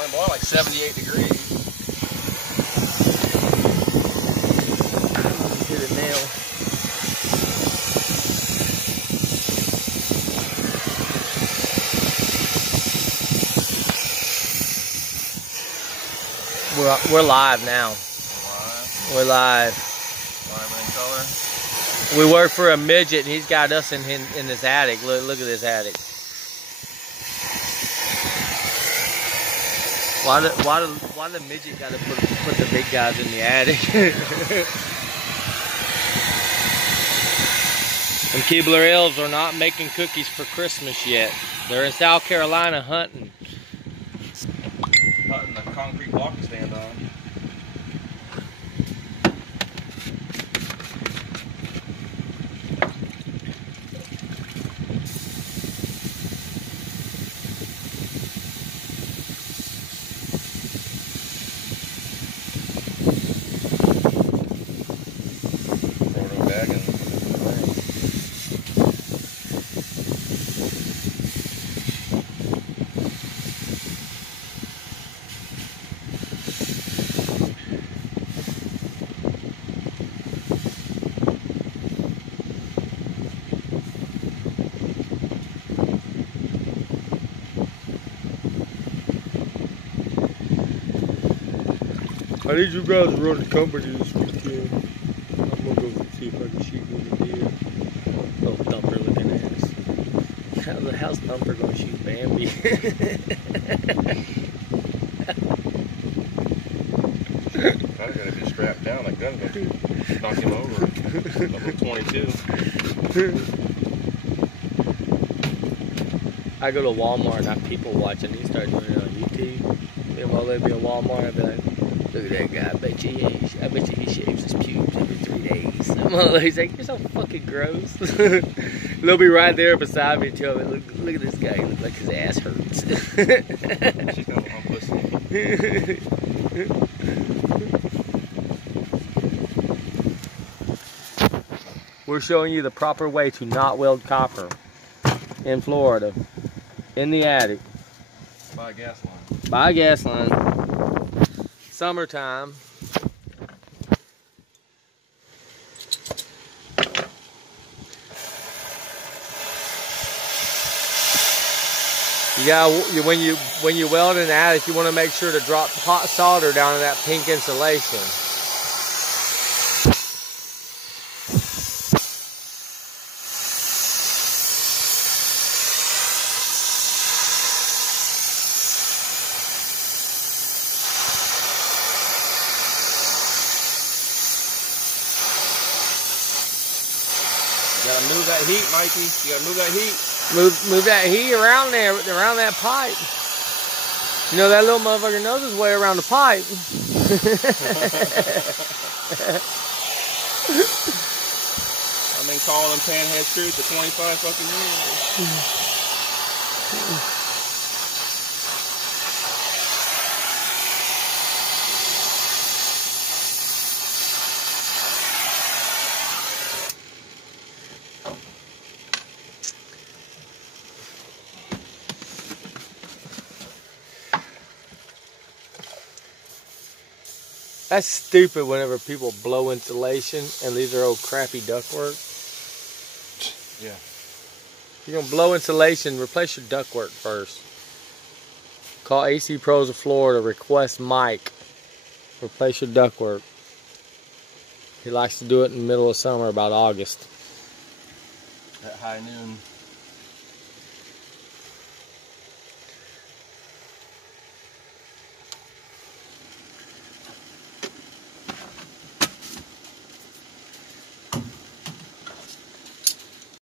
morning, boy, like 78 degrees. Hit a nail. We're live now. We're live. Live in color. We work for a midget, and he's got us in his attic. Look at this attic. Why the midget got to put the big guys in the attic? And Keebler elves are not making cookies for Christmas yet. They're in South Carolina hunting. Hunting the concrete block to stand on. I need you guys to run the company this weekend. I'm gonna go see if I can shoot one of deer. Oh, Thumper looking ass. How's Thumper gonna shoot Bambi? I gotta be strapped down. That gun's gonna knock him over. Level 22. I go to Walmart and I people watch and he starts doing it on YouTube. And while they be in Walmart, I'd be like, look at that guy, I bet you he shaves his pubes every 3 days. He's like, you're so fucking gross. They'll be right there beside me and tell me, look at this guy, he looks like his ass hurts. She's got one pussy. We're showing you the proper way to not weld copper in Florida, in the attic. By a gas line. By a gas line. Summertime. You got when you weld in an attic, you want to make sure to drop hot solder down in that pink insulation. You gotta move that heat, Mikey. You gotta move that heat. Move that heat around there, around that pipe. You know that little motherfucker knows his way around the pipe. I've been calling them panhead screws for 25 fucking years. That's stupid whenever people blow insulation and leave their old crappy ductwork. Yeah. If you're going to blow insulation, replace your ductwork first. Call AC Pros of Florida, request Mike. Replace your ductwork. He likes to do it in the middle of summer, about August. At high noon.